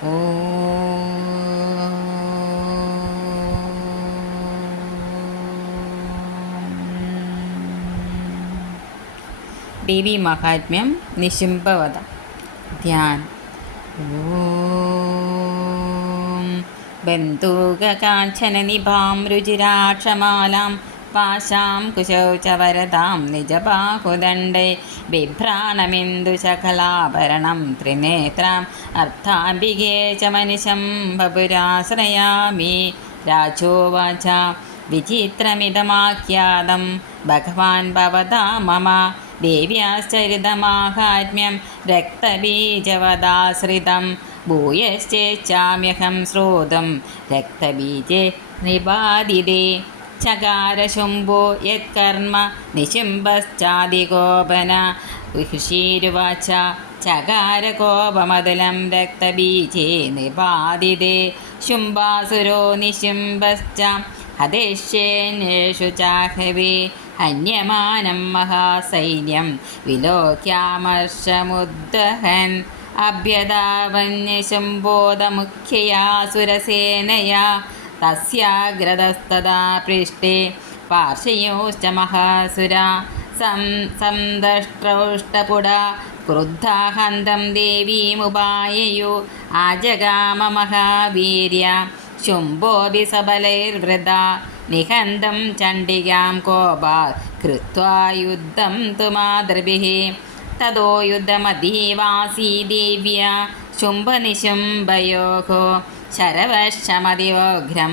ദേവി മഹാത്മ്യം നിശിംബവത ധ്യാൻ. ഓം. ബന്ധൂകാഞ്ചനനിഭാം രുചിരാക്ഷമാലാം പാശാം കുശൗ ച വരതാം നിജബാഹുദണ്ഡേ. ബിഭ്രാണമിന്ദുശകലാഭരണം ത്രിനേത്രാം. അർത്ഥാംബികേ ച മനുഷം ബപുരാശ്രയാമി. രാജോവാച വിചിത്രമിതമാഖ്യാതം. ഭഗവാൻ ഭവതാ മമ ദേവ്യാശ്ചരിതമാഹാത്മ്യം. രക്തബീജവദാശ്രിതം. ഭൂയശ്ചേച്ഛാമ്യഹം ശ്രോതും. രക്തബീജേ നിപാതിതേ ചകാരശുംഭോ യത്കർമ്മ നിശുംഭശ്ചാദികോപന. ഋഷീരുവാച ചകാരകോപമതലം രക്തബീജേ നിപാതിതേ ശുംഭാസുരോ നിശുംഭശ്ച ഹതേഷ്യേന്യേഷു ചാഹവേ. ഹന്യമാനം മഹാസൈന്യം വിലോക്യാമർഷമുദ്ദഹൻ അഭ്യതാവന്യശുംബോധമുഖ്യയാ സുരസേനയാ തസ്യാഗ്രതസ്തദാ പൃഷ്ഠേ പാർശ്വയോശ്ച മഹാസുര സം സന്തഷ്ട്രൗഷ്ടപുട ക്രുദ്ധാഹന്തം ദേവീമുപായയോ ആജഗാമ മഹാവീര്യ ശുംഭോഭി സബലൈർവൃത നിഹന്തം ചണ്ഡികാം കോപാ കൃത്വാ യുദ്ധം തു മാതൃഭിः തതോ യുദ്ധമധീവാസീ ദേവ്യ ചുംബനിശുംഭയോः ശരവശമതിയോഘ്രം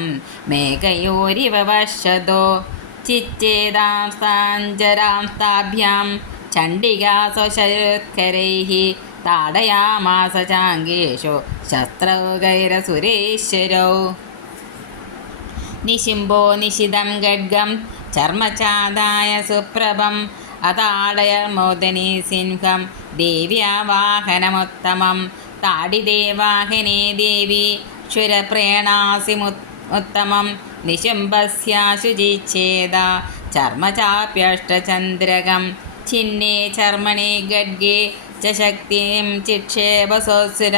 മേഘയോരിവ വശതോ ചിച്ചേതാം സാഞ്ചരാം താഭ്യാം ചണ്ഡികാ സ്വശരുത്കരൈः താടയാമാസ ചാങ്കേഷു ശസ്ത്രൗകൈരസുരേശ്വരौ നിശിംബോ നിശിതം ഖഡ്ഗം ചർമ്മചാതായ സുപ്രഭം അതാടയ മോദനി സിംഹം ദേവ്യാവാഹനമുത്തമം താടിദേവാഹനേ ദേവി ക്ഷുരപ്രേണാസി ഉത്തമം. നിശുംഭസ്യാശുചിച്ഛേദ ചർമ്മചാപ്യഷ്ടചന്ദ്രകം. ചിന്നേ ചർമ്മണി ഗഡ്ഗേ ച ശക്തിം ചിക്ഷേപസോസുര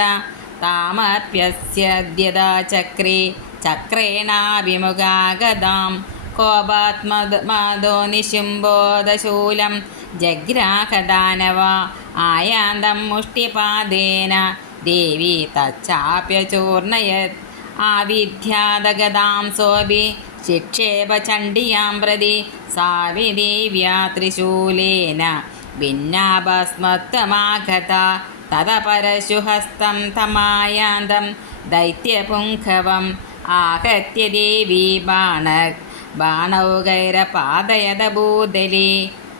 താമപ്യസ്യദ്യതാ ചക്രേ. ചക്രേണാഭിമുഖാഗതാം. കോപാത്മമാതോ നിശുംബോധശൂലം. ജഗ്രാഹദാനവ. ആയാന്തം മുഷ്ടിപാദേന. ദേവി തച്ചാപ്യചൂർണയത് ആവിധ്യാതഗതാം സോഭി ശിക്ഷേപ ചണ്ഡിയാം പ്രതി സാവിദേവ്യാ ത്രിശൂലേന. ഭിന്നാഭസ്മത്വമാഘത തത പരശുഹസ്തം തമായാന്തം ദൈത്യപുംഖവം ആഹത്യ ദേവി ബാണക്. ബാണൗകൈരപാതയത ഭൂതലേ.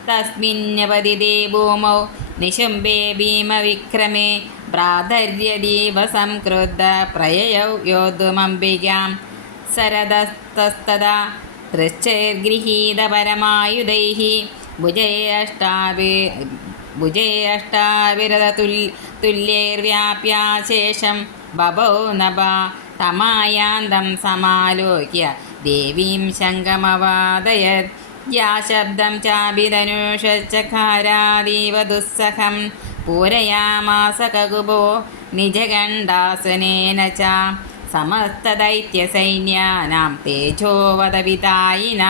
തസ്മിന്നവതി ദേവൂമൗ निशुम्बे भीमविक्रमे भ्रातर्यदेव संक्रुद्ध प्रययौ योद्धुमम्बिकां सरदस्तस्तदा तृश्चैर्गृहीतपरमायुधैः भुजे अष्टावि भुजे अष्टाविरतुल् तुल्यैर्व्याप्याशेषं बभौ नभा तमायान्दं समालोक्य देवीं शङ्गमवादयत् യാ ശബ്ദം ചാപിതനുഷാരാദീവദുസ്സഹം പൂരയാമാസ കകുബോ നിജഗണ്ഡാസനേന ച. സമസ്തദൈത്യസൈന്യാനാം തേജോവതവിതായിന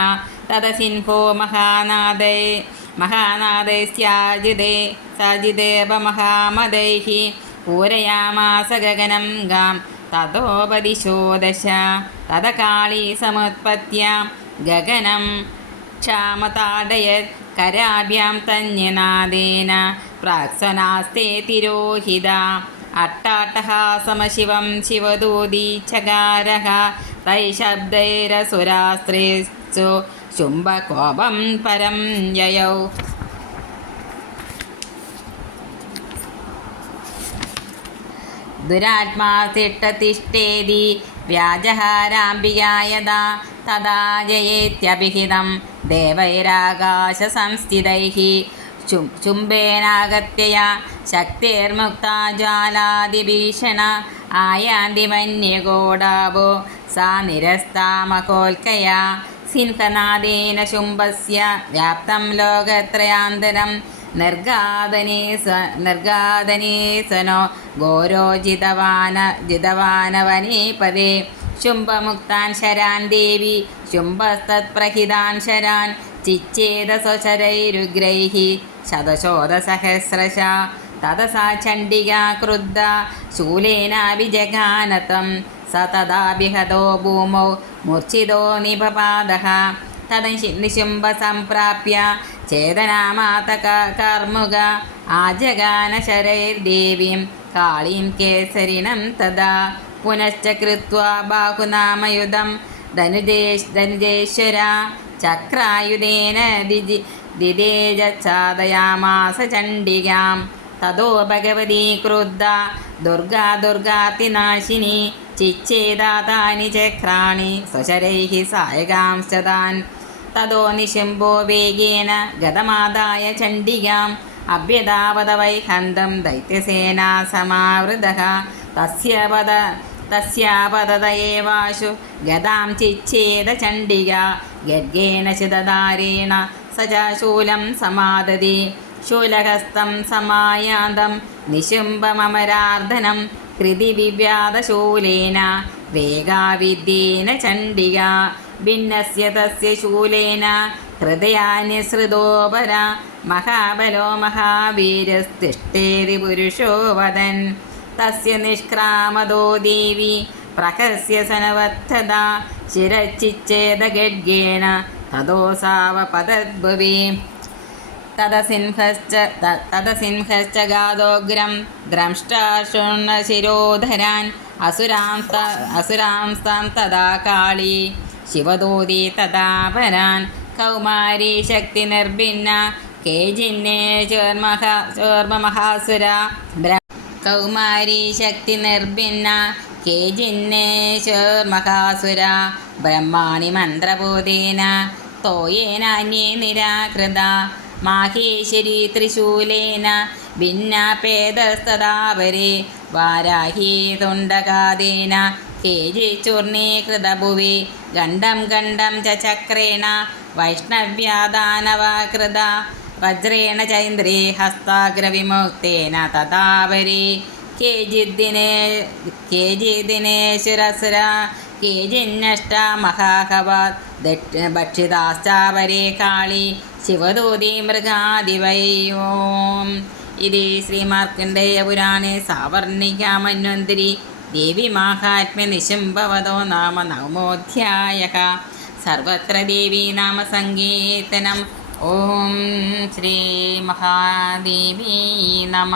തദസിൻഹോ മഹാനാദേ മഹാനാദൈസ്യാജിതേ സജിദേവമഹാമതൈः പൂരയാമാസ ഗഗനം ഗാം തതോപതിശോദശ തഥ സമുത്പത്യ ഗഗനം ക്ഷാമതാടയത് കരാഭ്യാം തന്യനാദേന. പ്രാക്സനാസ്തേ തിരോഹിത. അട്ടാട്ടഹാസമശിവം ശിവദൂതി ചകാരഹ. തൈ ശബ്ദൈരസുരാസ്ത്രീസു ശുംഭകോപം പരം യയൗ. ദുരാത്മാ തിട്ടതിഷ്ഠേതി വ്യാജഹാരാംബികായത. തദാ ജയേത്യഭിഹിതം. ദേവൈരാകാശസംസ്ഥിതൈः. സംസ്ഥിതൈ ചുംബേനാഗത്യ ശക്തിർമുക്താ ജ്വാലാതിഭീഷണ ആയാന്തി മന്യഗോടാവോ സാ നിരസ്താമകോൽക്കയ സിൻഹനാദേന ശുംഭസ്യ വ്യാപ്തം ലോകത്രയാന്തരം. നിർഗാദനേ സ്വ നിർഗാദനേ സ്വനോ ഗോരോ ജിതവാന ജിതവാനവനീപതേ ശുംഭമുക്താൻ ശരാൻ ദേവി ശുംഭസ്തത്പ്രഹിതാൻ ശരാൻ ചിച്ചേത സ്വശരൈരുഗ്രൈः ശതശോധസഹസ്രശ തതസാ ചണ്ഡികാ ക്രുദ്ധ ശൂലേനാഭിജഗാനതം സ തദാഭിഹതോ ഭൂമौ മൂർച്ഛിതോ നിപപാദः തദ നിശുംഭ സംപ്രാപ്യ ചേതനാമാതക കർമുക ആജഗാന ശരൈർദേവീം കാളീം കേസരിണം തഥാ പുനശ്ച കൃത്വാ ബാഹുനാമയുധം. ധനുജേഷ് ധനുജേശ്വര ചക്രായുധേന ദിജി ദിദേജാദയാമാസ ചണ്ഡികാം. തതോ ഭഗവതി ക്രുദ്ധ ദുർഗാ ദുർഗാതിനാശിനി ചിച്ചേദാതാനി ചക്രാണി സ്വശരൈः സായകാംശതാൻ. തതോ നിശംഭോ വേഗേന ഗതമാതായ ചണ്ഡികാം. അഭ്യതാവത വൈഹന്തം ദൈത്യസേനാ സമാവൃതഃ. തസ്യ പദ തസ്യാപതത ഏവാശു ഗതാം ചിച്ഛേദ ചണ്ഡിക. ഗദ്ഗേന ചിതധാരേണ സജാശൂലം ച ശൂലം സമാദതി. ശൂലഹസ്തം സമായാന്തം. നിശുംഭമമരാർദ്ധനം. കൃതി വിവ്യാദശൂലേന വേഗാവിദ്യേന ചണ്ഡിക. ഭിന്നസ്യ തസ്യ ശൂലേന. ഹൃദയാന്യസൃതോപര മഹാബലോ മഹാവീരസ്തിഷ്ടേതി പുരുഷോ വദൻ തസ്യ നിഷ്ക്രാമതോ ദേവി പ്രഹസ്യ സനവത്തത ശിരച്ചിച്ഛേദ ഗഡ്ഗേണ തദോസാവപതദ്ഭുവേ തദസിംഹശ്ച തദസിംഹശ്ച ഗാദോഗ്രം ദ്രംഷ്ടാശുർണശിരോധരാൻ അസുരാംസ്ത അസുരാംസ്താം തഥാ കാളി ശിവദൂതി തഥാ പരാൻ കൗമാരി ശക്തി നിർഭിന്ന കേജിന്നേ ചോർമഹ ചോർമമഹാസുര ബ്ര കൗമാരി ശക്തി നിർഭിന്ന കേജിന്നേശ്വർമഹാസുര ബ്രഹ്മാണി മന്ത്രബോധേന തോയേനാന്യേ നിരാകൃത മാഹേശ്വരി ത്രിശൂലേന ഭിന്നാപേതസ്തദാപരെ വാരാഹി തുണ്ടകാദേന ചൂർണീകൃത ഗണ്ഡം ഗണ്ഡം ഖണ്ഡം ചക്രേണ വൈഷ്ണവ്യാദാനവാകൃത വജ്രേണ ചൈന്ദ്രേ ഹസ്താഗ്രവിമുക്തേന തഥാപരി. കേജിദ്ദിനേ കേജിദിനേശ്വരസുര കേജിന്നഷ്ട മഹാഹവാത് ഭക്ഷിതാശ്ചാവരേ കാളി ശിവദൂതി മൃഗാദിവൈ ഓം ഇത് ശ്രീമാർക്കണ്ഡേയപുരാണേ സാവർണികാമന്വന്തിരി. ദേവി മാഹാത്മ്യ നിശുംഭവതോ നാമ നവമോധ്യായ സർവത്ര ദേവീ നാമ സങ്കീർത്തനം ഓം ശ്രീ മഹാദേവീ നമ